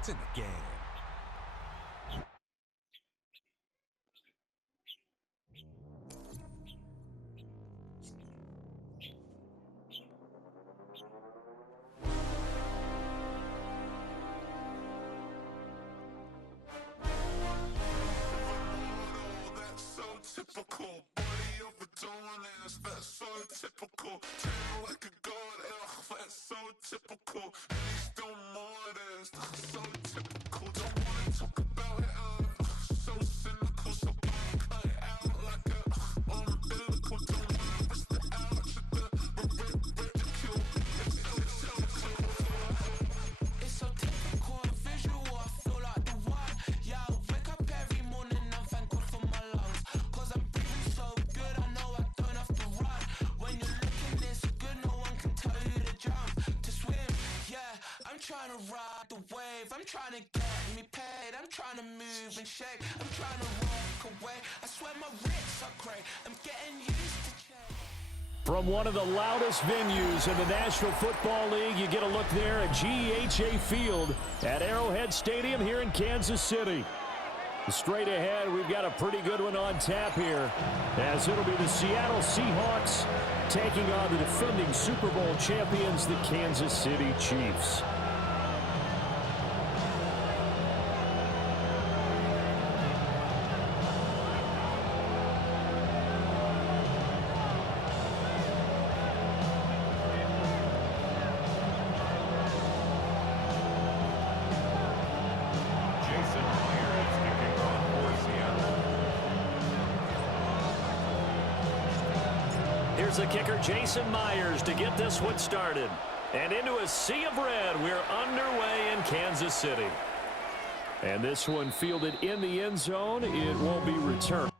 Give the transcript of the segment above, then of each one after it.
It's in the game. Typical body of a dawn ass, that's so typical. Turn like a god, that's so typical. Please don't more this, so typical. Don't wanna talk about it, so cynical. So cut it out like a umbilical. Don't wanna risk the out to the ridicule. It's so typical, visual. I feel like the one. Yeah, I wake up every morning and thank God for my lungs. Cause I'm breathing so good, I know I don't have to run. When you're looking this good, no one can tell you to jump, to swim. Yeah, I'm trying to ride the wave. I'm trying to get me paid. I'm trying to move and shake. I'm trying to walk away. I swear my wrists are great. I'm getting used to change. From one of the loudest venues in the National Football League, you get a look there at GEHA Field at Arrowhead Stadium here in Kansas City. Straight ahead, we've got a pretty good one on tap here, as it'll be the Seattle Seahawks taking on the defending Super Bowl champions, the Kansas City Chiefs. Here's the kicker, Jason Myers, to get this one started. And into a sea of red, we're underway in Kansas City. And this one fielded in the end zone. It won't be returned.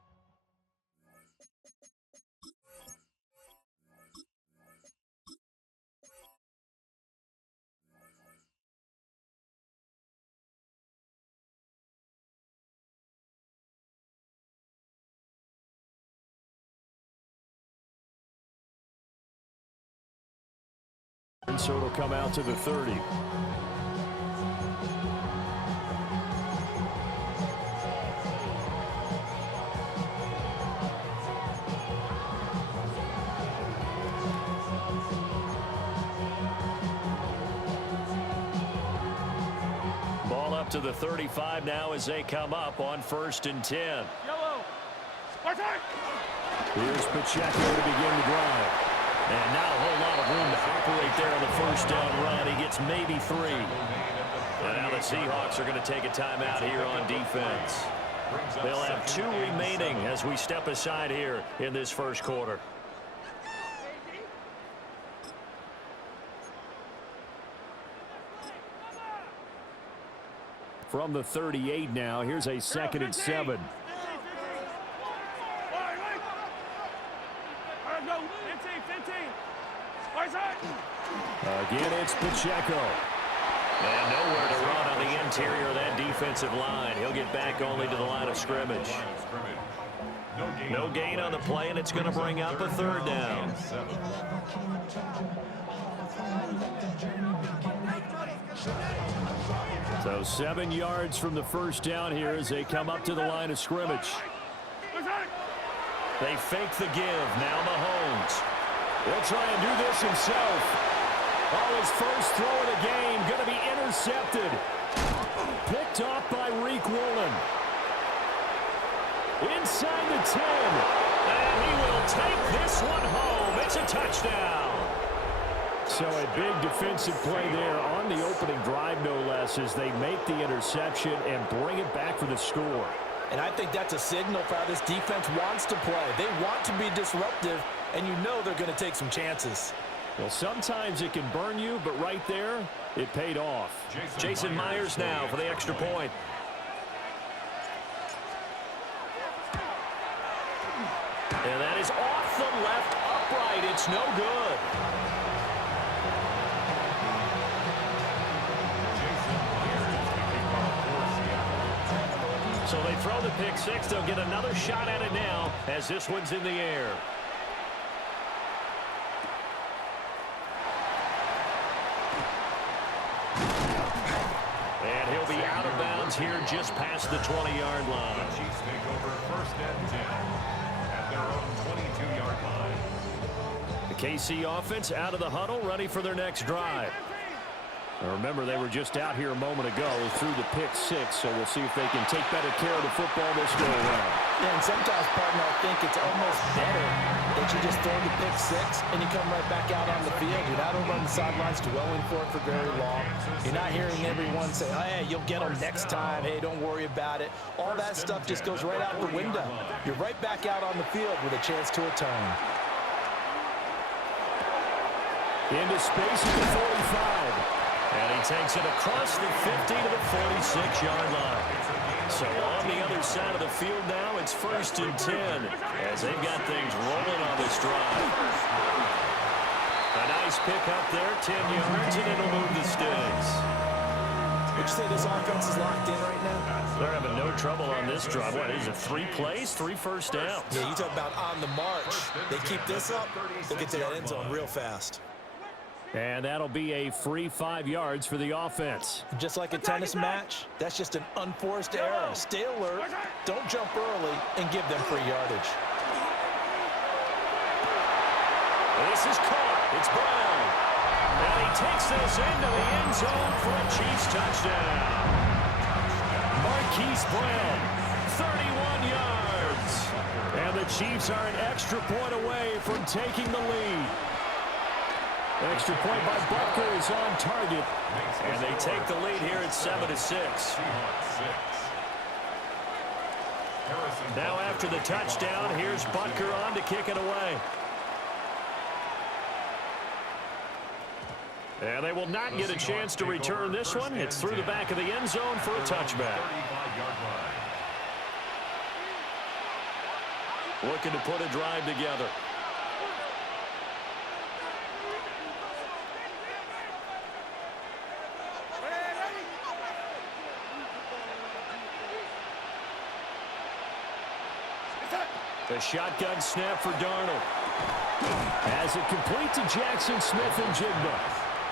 And so it'll come out to the 30. Ball up to the 35 now as they come up on 1st and 10. Yellow. Here's Pacheco to begin the drive. And not a whole lot of room to operate there on the first down run. He gets maybe 3. And now the Seahawks are going to take a timeout here on defense. They'll have 2 remaining as we step aside here in this first quarter. From the 38 now, here's a 2nd and 7. Again, it's Pacheco. And nowhere to run on the interior of that defensive line. He'll get back only to the line of scrimmage. No gain on the play, and it's going to bring up a 3rd down. So 7 yards from the first down here as they come up to the line of scrimmage. They fake the give. Now Mahomes. He'll try and do this himself. Oh, his first throw of the game going to be intercepted. Picked off by Reek Woolen. Inside the 10. And he will take this one home. It's a touchdown. So a big defensive play there on the opening drive, no less, as they make the interception and bring it back for the score. And I think that's a signal for how this defense wants to play. They want to be disruptive, and you know they're going to take some chances. Well, sometimes it can burn you, but right there, it paid off. Jason Myers now for the extra point. And that is off the left upright. It's no good. So they throw the pick six. They'll get another shot at it now as this one's in the air. And And he'll be out of bounds here just past the 20-yard line. Chiefs take over first and 10 at their own 22-yard line. The KC offense out of the huddle, ready for their next drive. Now remember, they were just out here a moment ago through the pick six, so we'll see if they can take better care of the football this go around. Yeah, and sometimes, partner, I think it's almost better that you just throw the pick six and you come right back out on the field. You're not over on the sidelines dwelling for it for very long. You're not hearing everyone say, hey, you'll get them next time. Hey, don't worry about it. All that stuff just goes right out the window. You're right back out on the field with a chance to atone. Into space at the 45. And he takes it across the 50 to the 46-yard line. So on the other side of the field now, it's first and 10 as they've got things rolling on this drive. A nice pick up there, 10 yards, and it'll move the sticks. Would you say this offense is locked in right now? They're having no trouble on this drive. What is it, 3 plays, 3 first downs? Yeah, you talk about on the march. They keep this up, they'll get to that end zone real fast. And that'll be a free 5 yards for the offense. Just like a tennis match, that's just an unforced error. Stay alert, don't jump early, and give them free yardage. This is caught. It's Brown. And he takes this into the end zone for a Chiefs touchdown. Marquise Brown, 31 yards. And the Chiefs are an extra point away from taking the lead. Extra point by Butker is on target. And they take the lead here at 7-6. Now after the touchdown, here's Butker on to kick it away. And they will not get a chance to return this one. It's through the back of the end zone for a touchback. Looking to put a drive together. The shotgun snap for Darnold. As it complete to Jackson Smith and Jigba.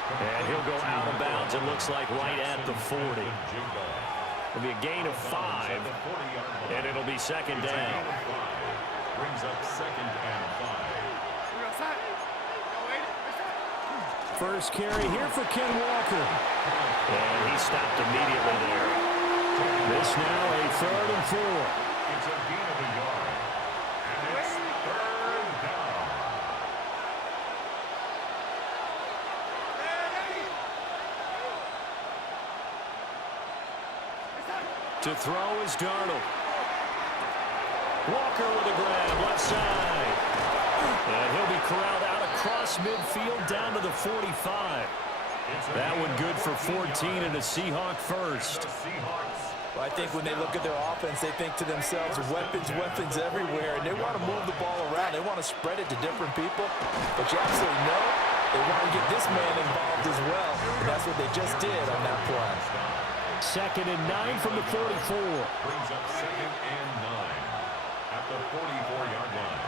And he'll go out of bounds, it looks like, right at the 40. It'll be a gain of 5, and it'll be second down. Brings up second and 5. First carry here for Ken Walker. And he stopped immediately there. This now a 3rd and 4. It's a gain of a yard. And it's 3rd down. To throw is Darnold. Walker with a grab, left side. And he'll be corralled out across midfield down to the 45. That one good for 14 and a Seahawk first. Well, I think when they look at their offense, they think to themselves, weapons, weapons everywhere, and they want to move the ball around. They want to spread it to different people. But you absolutely know they want to get this man involved as well, and that's what they just did on that play. 2nd and 9 from the 44. Brings up second and 9 at the 44-yard line.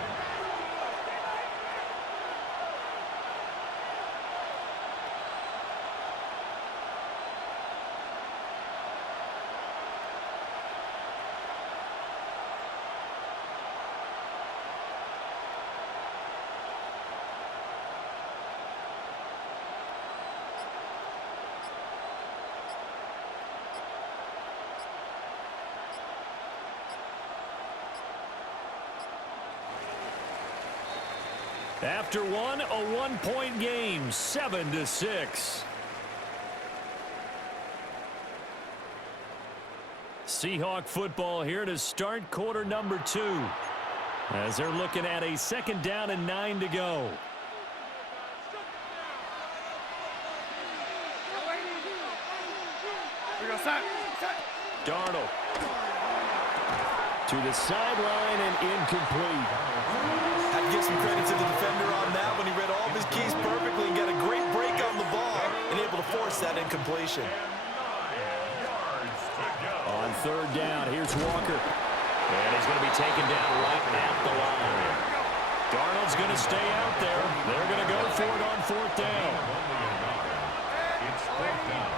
After one, a 1-point game, 7-6. Seahawk football here to start quarter number 2. As they're looking at a 2nd down and 9 to go. Darnold. To the sideline and incomplete. I'd give some credit to the defender on that when he read all of his keys perfectly and got a great break on the ball and able to force that incompletion. On 3rd down, here's Walker. And he's going to be taken down right at the line. Darnold's going to stay out there. They're going to go for it on 4th down. It's 4th down.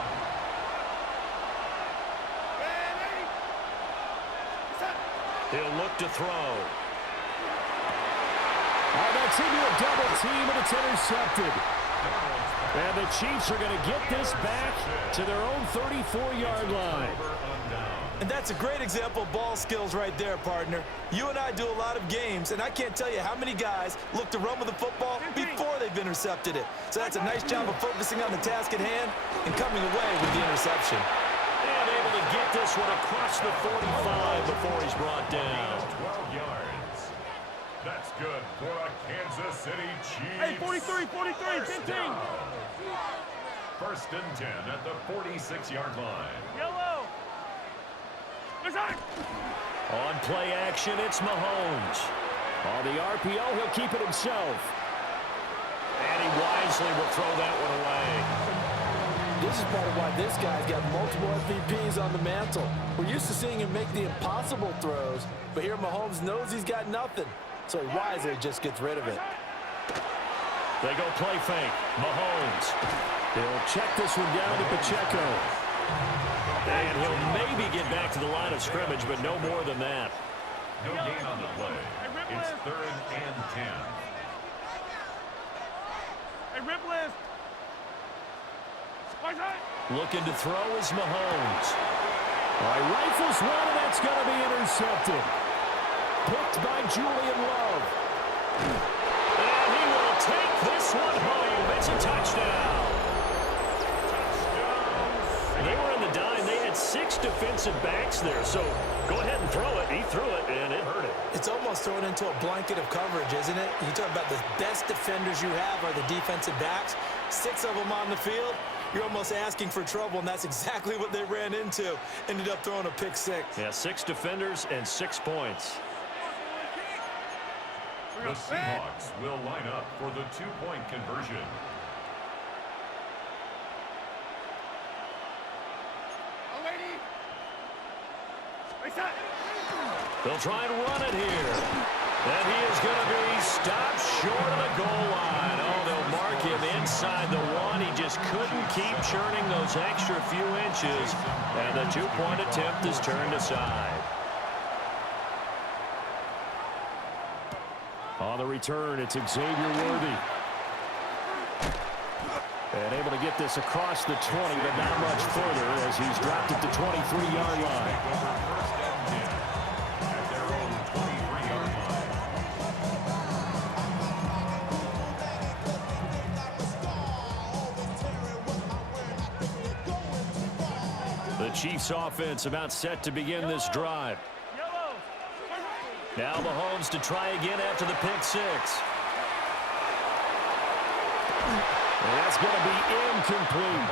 He'll look to throw. Oh, that's into a double team, and it's intercepted. And the Chiefs are going to get this back to their own 34-yard line. And that's a great example of ball skills right there, partner. You and I do a lot of games, and I can't tell you how many guys look to run with the football before they've intercepted it. So that's a nice job of focusing on the task at hand and coming away with the interception. And able to get this one across the 45 before he's brought down. 12 yards. That's good for a Kansas City Chiefs. Hey, 43, 15. First and 10 at the 46-yard line. Yellow. On play action, it's Mahomes. On the RPO, he'll keep it himself. And he wisely will throw that one away. This is part of why this guy's got multiple MVPs on the mantle. We're used to seeing him make the impossible throws, but here Mahomes knows he's got nothing, so he wisely just gets rid of it. They go play fake. Mahomes. He'll check this one down to Pacheco. And he'll maybe get back to the line of scrimmage, but no more than that. No gain on the play. It's 3rd and 10. Hey, Ripley. Looking to throw is Mahomes. All right, rifles one, and that's going to be intercepted. Picked by Julian Love. And he will take this one home. It's a touchdown. They were in the dime. They had 6 defensive backs there, so go ahead and throw it. He threw it, and it hurt him. It's almost thrown into a blanket of coverage, isn't it? You talk about the best defenders you have are the defensive backs. 6 of them on the field. You're almost asking for trouble, and that's exactly what they ran into. Ended up throwing a pick 6. Yeah, 6 defenders and 6 points. The Seahawks will line up for the 2-point conversion. They'll try and run it here. And he is going to be stopped short of the goal line. Oh, they'll mark him inside the 1. He just couldn't keep churning those extra few inches. And the 2-point attempt is turned aside. On the return, it's Xavier Worthy. And able to get this across the 20, but not much further as he's dropped it to 23-yard line. The Chiefs offense about set to begin this drive. Now Mahomes to try again after the pick 6. And that's going to be incomplete.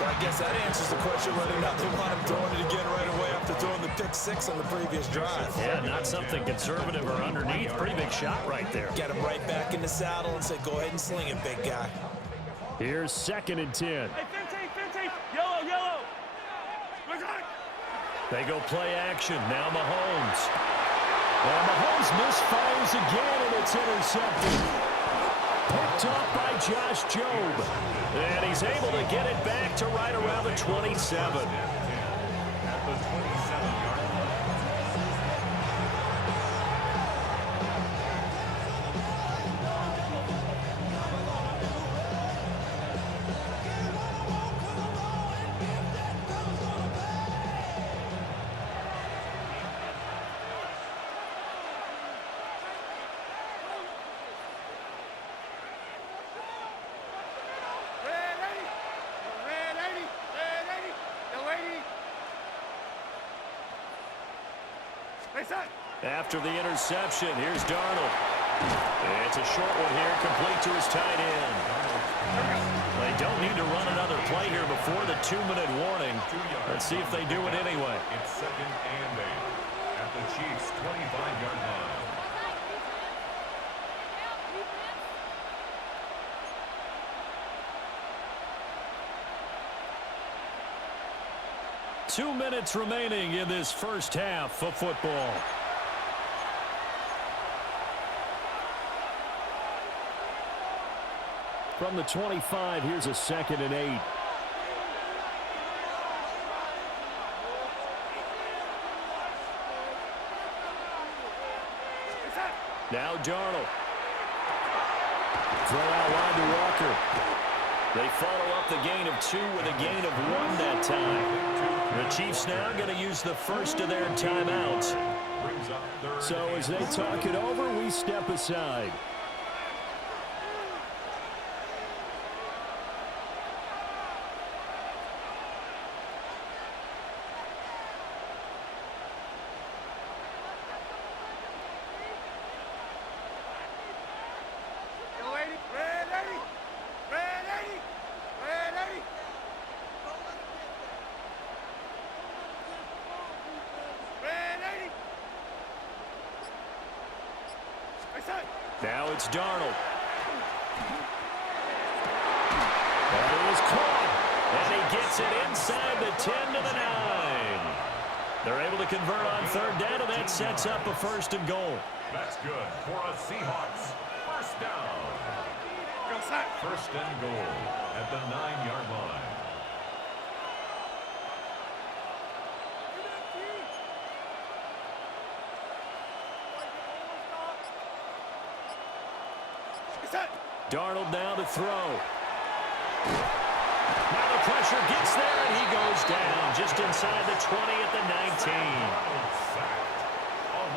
Well, I guess that answers the question whether or not they want him throwing it again right away after throwing the pick 6 on the previous drive. Yeah, not something conservative or underneath. Pretty big shot right there. Get him right back in the saddle and say, go ahead and sling it, big guy. Here's 2nd and 10. Hey, 15. Yellow. They go play action. Now Mahomes. And Mahomes misfires again, and it's intercepted. Picked off by Josh Jobe. And he's able to get it back to right around the 27. At the 27-yard line. 80. After the interception, here's Darnold. It's a short one here, complete to his tight end. They don't need to run another play here before the 2-minute warning. Let's see if they do it anyway. It's 2nd and 8 at the Chiefs' 25-yard line. Two minutes remaining in this first half of football. From the 25, here's a 2nd and 8. Darnold. Throw out wide to Walker. They follow up the gain of 2 with a gain of 1 that time. The Chiefs now going to use the first of their timeouts. So as they talk it over, we step aside. Now it's Darnold. That is caught. And he gets it inside the 10 to the 9. They're able to convert on third down, and that sets up a 1st and goal. That's good for a Seahawks first down. 1st and goal at the 9-yard line. Darnold now to throw. Now the pressure gets there, and he goes down just inside the 20 at the 19.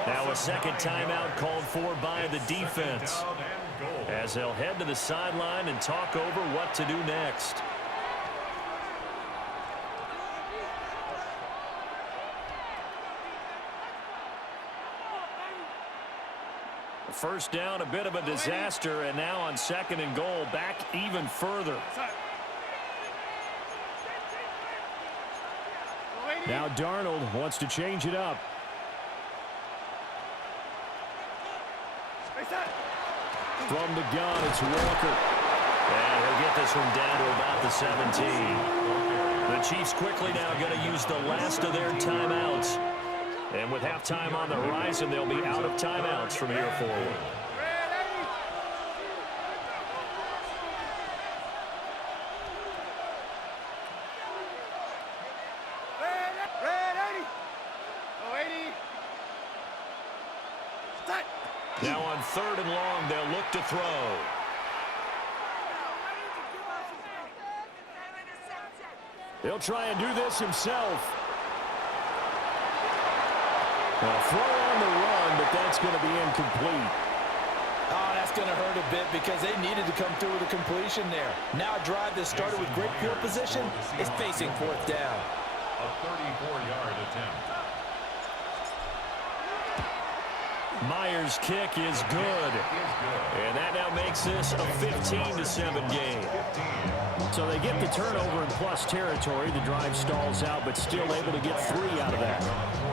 Now a second timeout called for by the defense, as they'll head to the sideline and talk over what to do next. First down, a bit of a disaster, and now on 2nd and goal, back even further. Now Darnold wants to change it up. From the gun, it's Walker. And he'll get this one down to about the 17. The Chiefs quickly now going to use the last of their timeouts. And with halftime on the horizon, they'll be out of timeouts from here forward. Now on 3rd and long, they'll look to throw. He'll try and do this himself. Well, throw on the run, but that's going to be incomplete. Oh, that's going to hurt a bit because they needed to come through with a completion there. Now a drive that started with great field position is facing 4th down. A 34-yard attempt. Myers' kick is good. And that now makes this a 15-7 game. So they get the turnover in plus territory. The drive stalls out, but still able to get 3 out of that.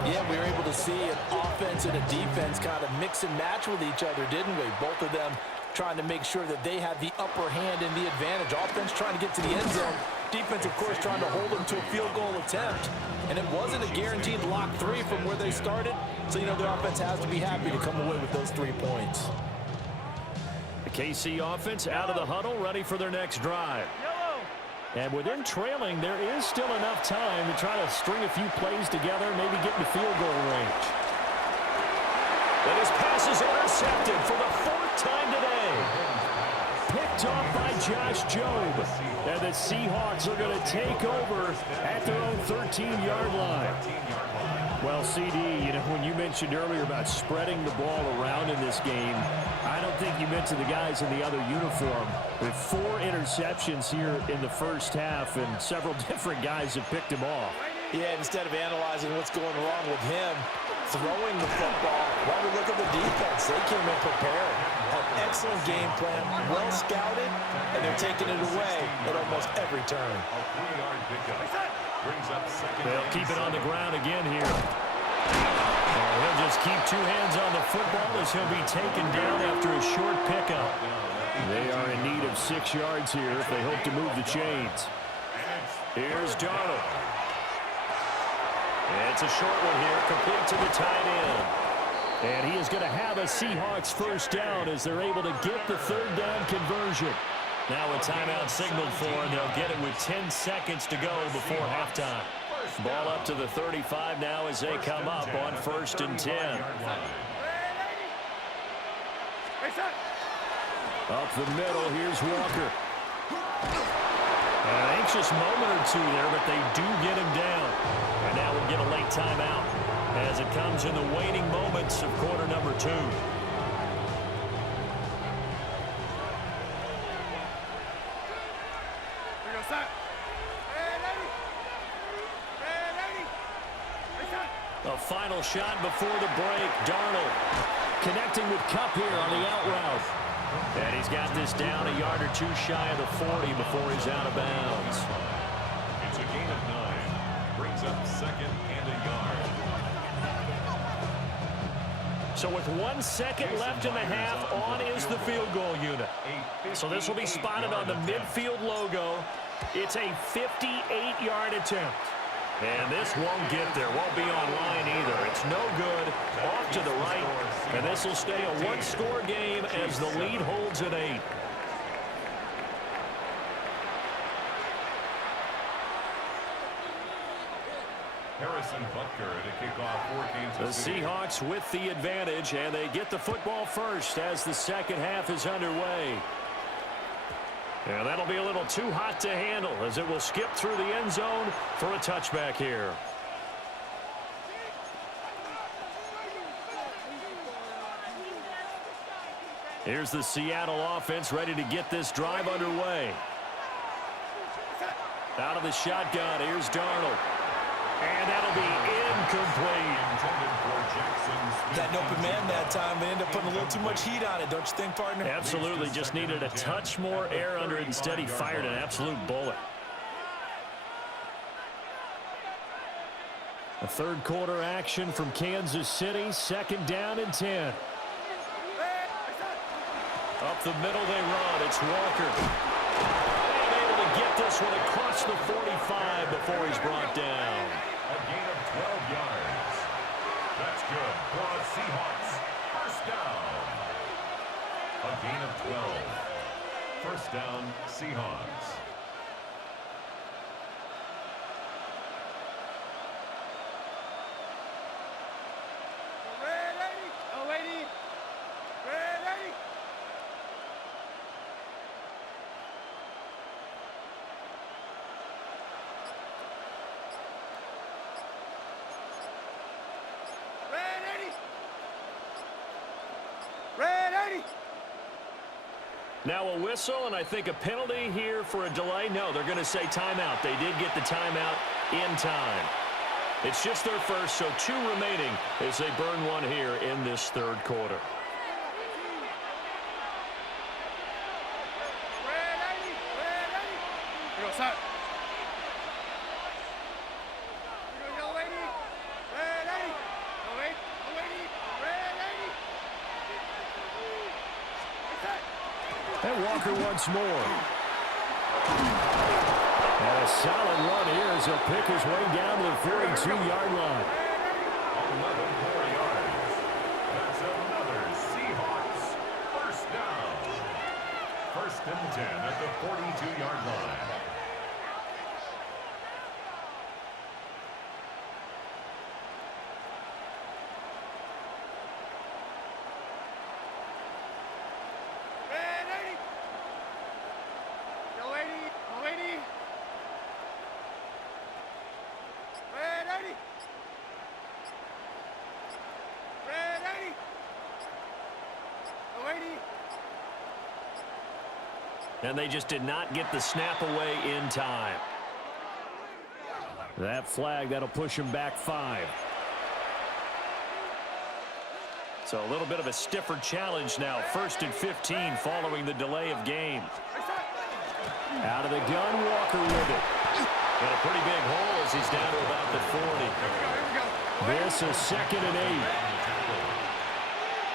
Yeah, we were able to see an offense and a defense kind of mix and match with each other, didn't we? Both of them trying to make sure that they had the upper hand and the advantage. Offense trying to get to the end zone. Defense, of course, trying to hold them to a field goal attempt. And it wasn't a guaranteed lock 3 from where they started. So, you know, the offense has to be happy to come away with those 3 points. The KC offense out of the huddle, ready for their next drive. And with them trailing, there is still enough time to try to string a few plays together, maybe get in the field goal range. And his pass is intercepted for the 4th time today. Picked off by Josh Jobe. And the Seahawks are going to take over at their own 13-yard line. Well, CD, you know, when you mentioned earlier about spreading the ball around in this game, I don't think you meant to the guys in the other uniform. With 4 interceptions here in the first half, and several different guys have picked him off. Yeah, instead of analyzing what's going wrong with him, throwing the football, while we look at the defense, they came in prepared. An excellent game plan, well scouted, and they're taking it away at almost every turn. A 3-yard pickup brings up 2nd. They'll keep it on the ground again here. And he'll just keep 2 hands on the football as he'll be taken down after a short pickup. They are in need of 6 yards here if they hope to move the chains. Here's Darnold. It's a short one here, complete to the tight end. And he is going to have a Seahawks first down as they're able to get the 3rd down conversion. Now a timeout signaled for, and they'll get it with 10 seconds to go before halftime. Ball up to the 35 now as they come up on 1st and 10. Up the middle, here's Walker. An anxious moment or two there, but they do get him down. And now we'll get a late timeout as it comes in the waning moments of quarter number 2. A final shot before the break. Darnold connecting with Kupp here on the out route. And he's got this down a yard or two shy of the 40 before he's out of bounds. It's a gain of 9. Brings up second and a yard. So with 1 second left in the half, on is the field goal unit. So this will be spotted on the midfield logo. It's a 58-yard attempt. And this won't get there. Won't be online either. It's no good. Off to the right. And this will stay a one-score game as the lead holds at 8. Harrison Butker to kick off for Kansas The City. Seahawks with the advantage, and they get the football first as the second half is underway. And that'll be a little too hot to handle as it will skip through the end zone for a touchback here. Here's the Seattle offense ready to get this drive underway. Out of the shotgun, here's Darnold. And that'll be incomplete. Got an open man that time. They end up putting a little too much heat on it, don't you think, partner? Absolutely. Just needed a touch more air under it. Instead, he fired an absolute bullet. A third quarter action from Kansas City. Second down and 10. Up the middle they run. It's Walker. And able to get this one across the 45 before he's brought down. A gain of 12 yards. That's good for the Seahawks. First down. A gain of 12. First down, Seahawks. Now a whistle, and I think a penalty here for a delay. No, they're going to say timeout. They did get the timeout in time. It's just their first, so 2 remaining as they burn one here in this third quarter. And Walker once more. And a solid run here as he'll pick his way down to the 42-yard line. 11 more yards. That's another Seahawks first down. First and 10 at the 42-yard line. And they just did not get the snap away in time. That flag, that'll push him back 5. So a little bit of a stiffer challenge now. First and 15 following the delay of game. Out of the gun, Walker with it. And a pretty big hole as he's down to about the 40. This is second and 8.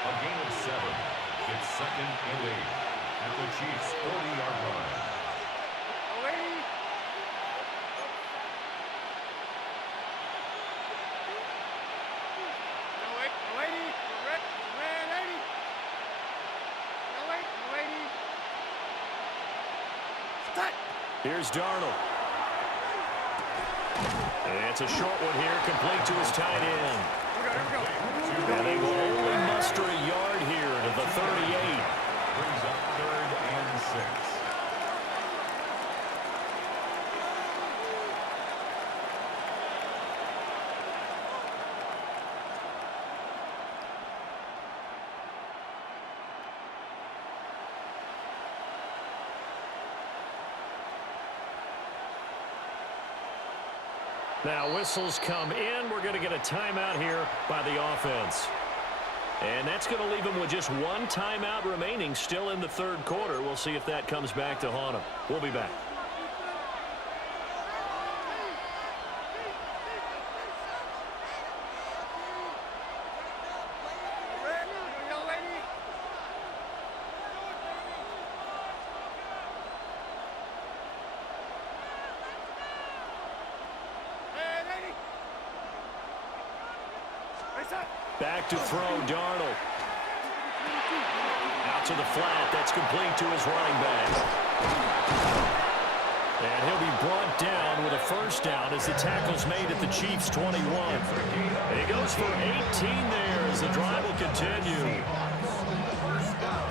A gain of 7. It's second and 8 at the Chiefs' 40-yard line. Here's Darnold. And it's a short one here, complete to his tight end. And they will only muster a yard here to the 38. Brings up 3rd and 6. Now whistles come in. We're going to get a timeout here by the offense. And that's going to leave them with just one timeout remaining still in the third quarter. We'll see if that comes back to haunt them. We'll be back. Back to throw, Darnold. Out to the flat. That's complete to his running back. And he'll be brought down with a first down as the tackle's made at the Chiefs' 21. And he goes for 18 there as the drive will continue.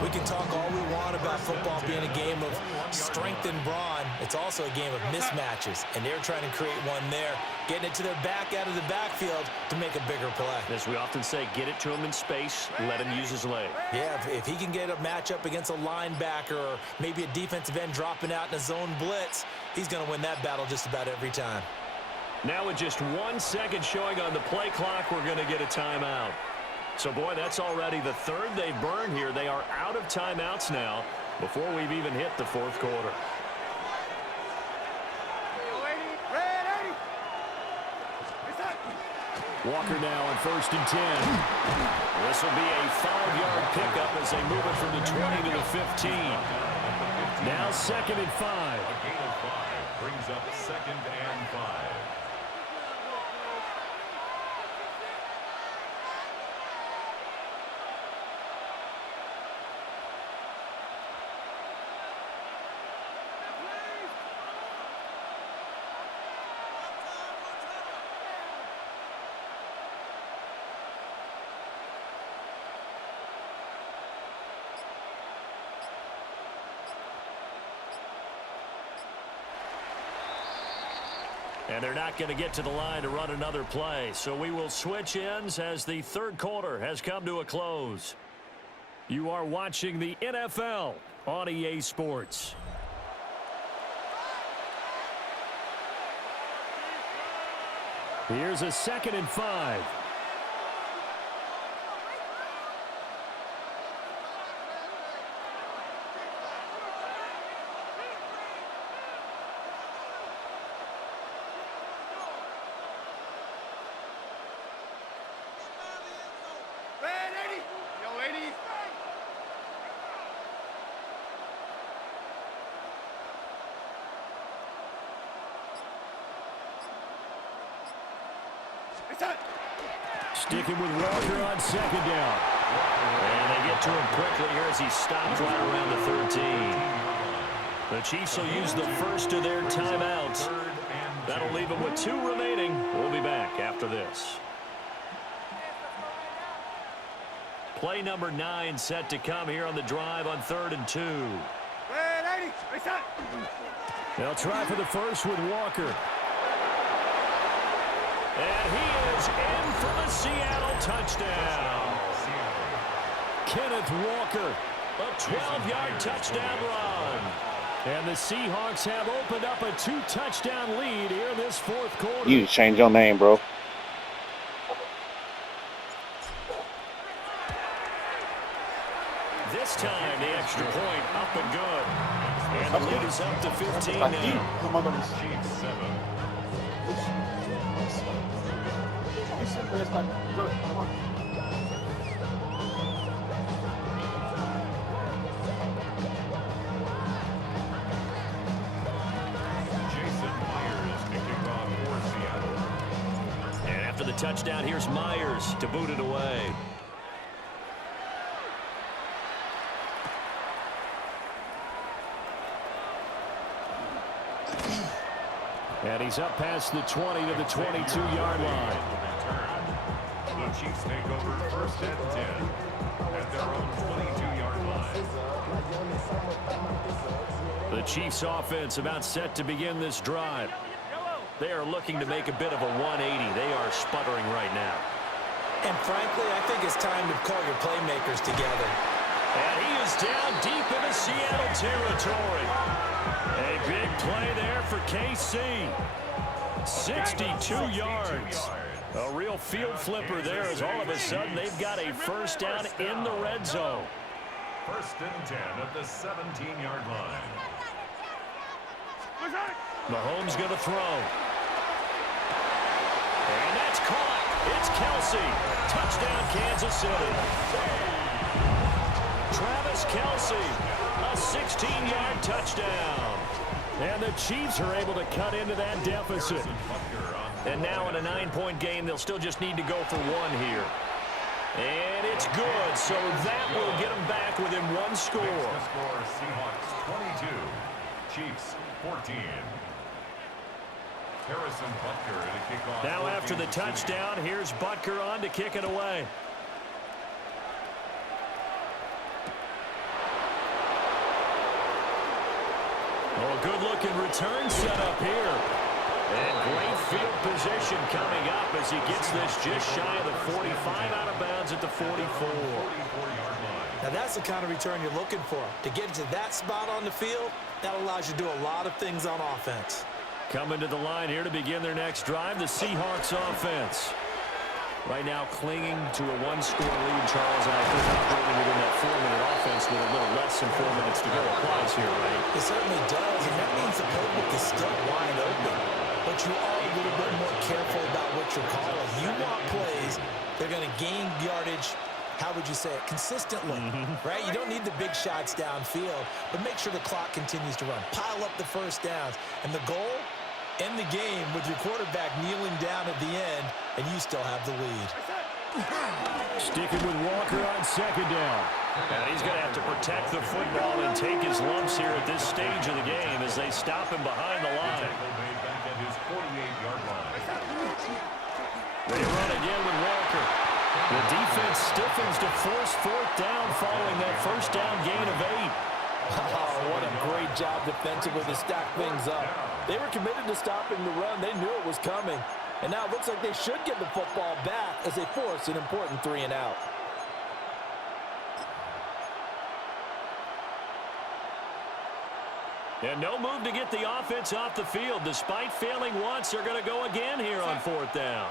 We can talk all we want about football being a game of strength and brawn. It's also a game of mismatches, and they're trying to create one there, getting it to their back out of the backfield to make a bigger play. As we often say, get it to him in space, let him use his leg. Yeah, if he can get a matchup against a linebacker or maybe a defensive end dropping out in a zone blitz, he's going to win that battle just about every time. Now with just 1 second showing on the play clock, we're going to get a timeout. So, boy, that's already the third they've burned here. They are out of timeouts now before we've even hit the fourth quarter. Walker now on 1st and 10. This will be a 5-yard pickup as they move it from the 20 to the 15. Now 2nd and 5. A gain of 5 brings up 2nd and 5. And they're not going to get to the line to run another play. So we will switch ends as the third quarter has come to a close. You are watching the NFL on EA Sports. Here's a 2nd and 5. Sticking with Walker on 2nd down. And they get to him quickly here as he stops right around the 13. The Chiefs will use the first of their timeouts. That'll leave them with 2 remaining. We'll be back after this. Play number 9 set to come here on the drive on 3rd and 2. They'll try for the first with Walker. And he is in for the Seattle touchdown. Kenneth Walker, a 12-yard touchdown run. And the Seahawks have opened up a 2-touchdown lead here this fourth quarter. You change your name, bro. This time, the extra point up and good. And the lead is up to 15 now. Chiefs 7. And after the touchdown, here's Myers to boot it away. And he's up past the 20 to the 22-yard line. The Chiefs take over first and 10 at their own 22-yard line. The Chiefs offense about set to begin this drive. They are looking to make a bit of a 180. They are sputtering right now. And frankly, I think it's time to call your playmakers together. And he is down deep into Seattle territory. A big play there for KC. 62 yards. A real field flipper there as all of a sudden they've got a first down in the red zone. First and 10 at the 17-yard line. Mahomes going to throw. And that's caught. It's Kelsey. Touchdown, Kansas City. Travis Kelsey, a 16-yard touchdown. And the Chiefs are able to cut into that deficit. And now in a 9-point game, they'll still just need to go for one here. And it's good, so that will get them back within one score. The score, Seahawks 22, Chiefs 14. Harrison Butker to kick off. Now after the touchdown, here's Butker on to kick it away. Oh, good-looking return set up here. And great field position coming up as he gets this just shy of the 45, out of bounds at the 44. Now that's the kind of return you're looking for. To get to that spot on the field, that allows you to do a lot of things on offense. Coming to the line here to begin their next drive, the Seahawks offense. Right now clinging to a one-score lead, Charles, and I think operating within that 4-minute offense with a little less than 4 minutes to go applies here, right? It certainly does, and that means the playbook is still wide open. But you are a little bit more careful about what you're calling. You want plays, they're going to gain yardage, how would you say it, consistently, right? You don't need the big shots downfield, but make sure the clock continues to run. Pile up the first downs, and the goal, end the game with your quarterback kneeling down at the end, and you still have the lead. Sticking with Walker on second down. And he's going to have to protect the football and take his lumps here at this stage of the game as they stop him behind the line. Back at his 48-yard line. They run again with Walker. The defense stiffens to force fourth down following that first down gain of 8. Oh, what a great job defensively to stack things up. They were committed to stopping the run. They knew it was coming. And now it looks like they should get the football back as they force an important 3-and-out. And no move to get the offense off the field. Despite failing once, they're going to go again here on fourth down.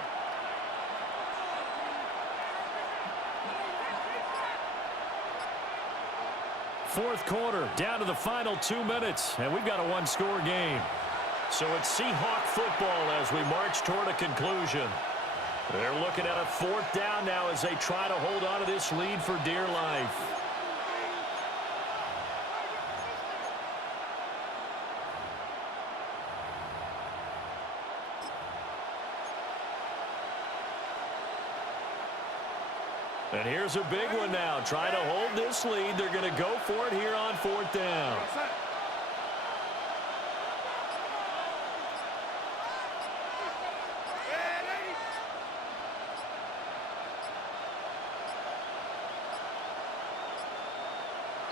Fourth quarter, down to the final 2 minutes, and we've got a one-score game. So it's Seahawk football as we march toward a conclusion. They're looking at a fourth down now as they try to hold on to this lead for dear life. And here's a big one now. Trying to hold this lead. They're going to go for it here on fourth down.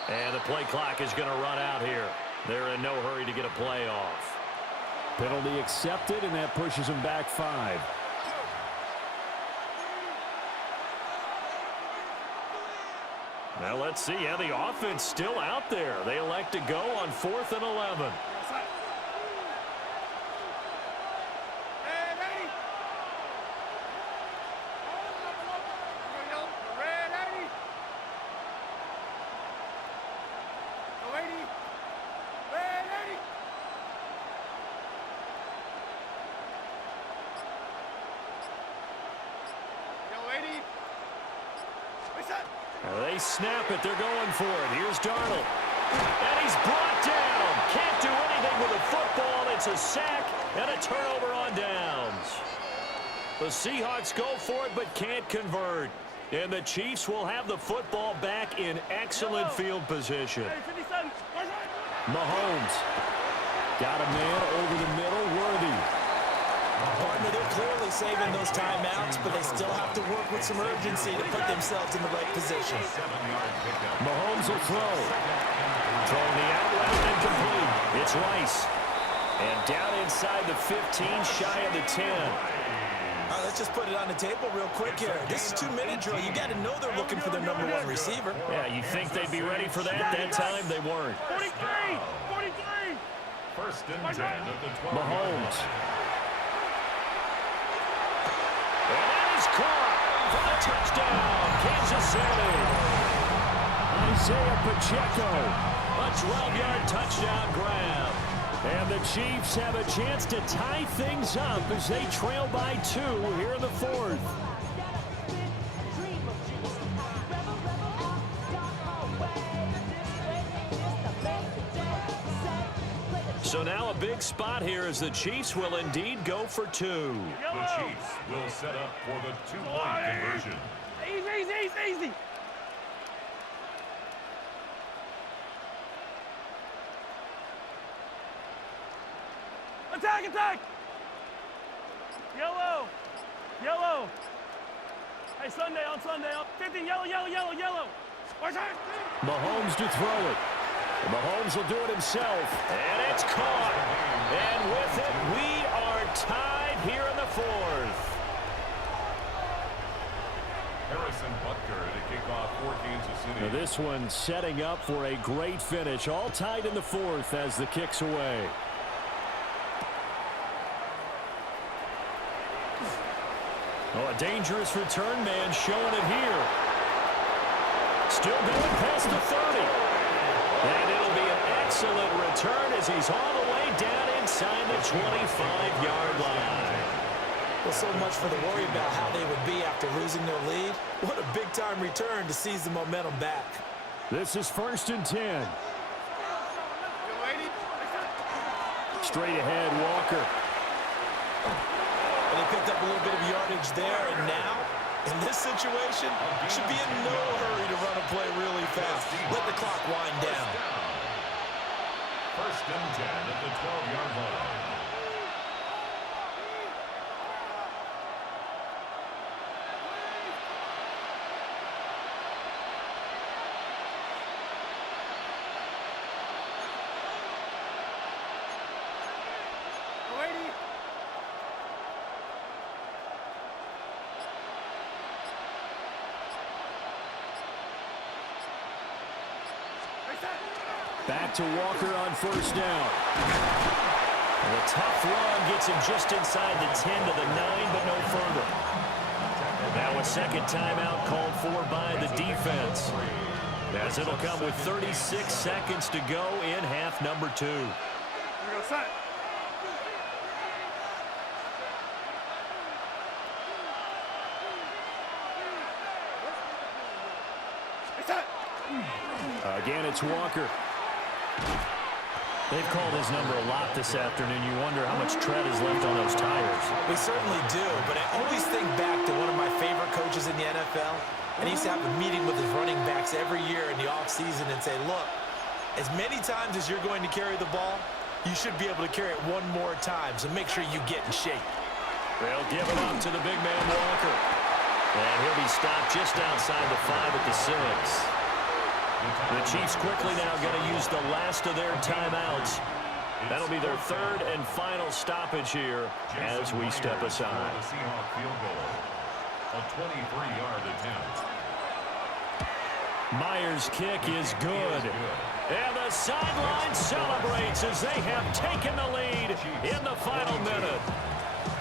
And the play clock is going to run out here. They're in no hurry to get a play off. Penalty accepted, and that pushes them back 5. Now let's see. Yeah, the offense still out there. They elect to go on 4th and 11. They snap it. They're going for it. Here's Darnold. And he's brought down. Can't do anything with the football. It's a sack and a turnover on downs. The Seahawks go for it but can't convert. And the Chiefs will have the football back in excellent field position. Mahomes got a man over the middle. Worthy. partner, they're clearly saving those timeouts, but they still have to work with some urgency to put themselves in the right position. Mahomes will throw. Throwing the out route and complete. It's Rice. And down inside the 15, shy of the 10. All right, let's just put it on the table real quick here. This is 2-minute drill. You got to know they're looking for their number 1 receiver. Yeah, you think they'd be ready for that? That time they weren't. 43! 43! First and 10 at the 12. Mahomes. And that is caught for the touchdown, Kansas City. Isaiah Pacheco, a 12-yard touchdown grab. And the Chiefs have a chance to tie things up as they trail by 2 here in the 4th. So now a big spot here as the Chiefs will indeed go for 2. The Chiefs will set up for the 2-point conversion. Easy! Attack! Yellow! Hey, on Sunday. 50, yellow. Mahomes to throw it. Mahomes will do it himself. And it's caught. And with it, we are tied here in the 4th. Harrison Butker to kick off for Kansas City. Now this one setting up for a great finish. All tied in the 4th as the kick's away. Oh, a dangerous return man showing it here. Still going past the 30. And it'll be an excellent return as he's all the way down inside the 25-yard line. Well, so much for the worry about how they would be after losing their lead. What a big-time return to seize the momentum back. This is 1st and 10. Straight ahead, Walker. And they picked up a little bit of yardage there, and now, in this situation, should be in no hurry to run a play really fast. Let the clock wind down. 1st and 10 at the 12-yard line. Back to Walker on 1st down. And a tough run gets him just inside the 10 to the 9, but no further. Now a second timeout called for by the defense, as it'll come with 36 seconds to go in half number 2. Here we go, set. Again, it's Walker. They've called his number a lot this afternoon. You wonder how much tread is left on those tires. We certainly do, but I always think back to one of my favorite coaches in the NFL, and he used to have a meeting with his running backs every year in the offseason and say, look, as many times as you're going to carry the ball, you should be able to carry it one more time, so make sure you get in shape. They'll give it up to the big man Walker. And he'll be stopped just outside the 5 at the 6. The Chiefs quickly now going to use the last of their timeouts. That'll be their 3rd and final stoppage here as we step aside. The Seahawks field goal. A 23-yard attempt. Myers' kick is good. And the sideline celebrates as they have taken the lead in the final minute.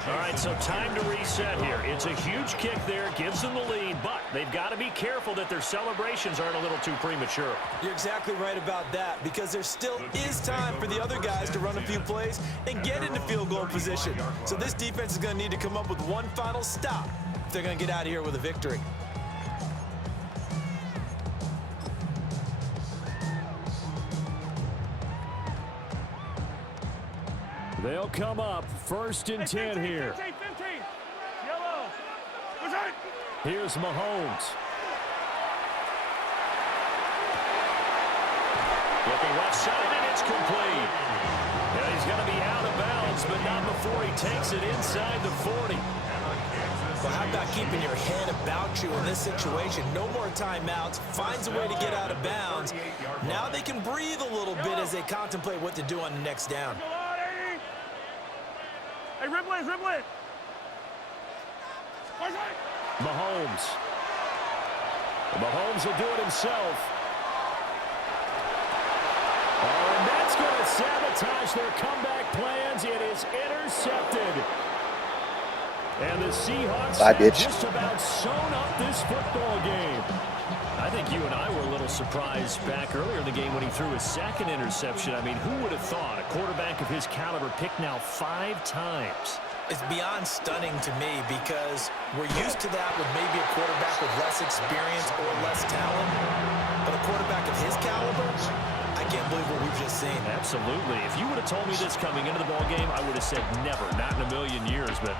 All right, so time to reset here. It's a huge kick there, gives them the lead, but they've got to be careful that their celebrations aren't a little too premature. You're exactly right about that, because there still is time for the other guys to run a few plays and get into field goal position. So this defense is going to need to come up with one final stop if they're going to get out of here with a victory. They'll come up 1st and 10 here. 15. Yellow. Here's Mahomes. Looking left side, and it's complete. Yeah, he's going to be out of bounds, but not before he takes it inside the 40. Well, how about keeping your head about you in this situation? No more timeouts. Finds a way to get out of bounds. Now they can breathe a little bit as they contemplate what to do on the next down. Hey, ribble it, ribble it. Mahomes. Mahomes will do it himself. Oh, and that's going to sabotage their comeback plans. It is intercepted. And the Seahawks have just about sewn up this football game. I think you and I were a little surprised back earlier in the game when he threw his second interception. I mean, who would have thought a quarterback of his caliber picked now 5 times? It's beyond stunning to me because we're used to that with maybe a quarterback with less experience or less talent. But a quarterback of his caliber, I can't believe what we've just seen. Absolutely. If you would have told me this coming into the ballgame, I would have said never, not in a million years. But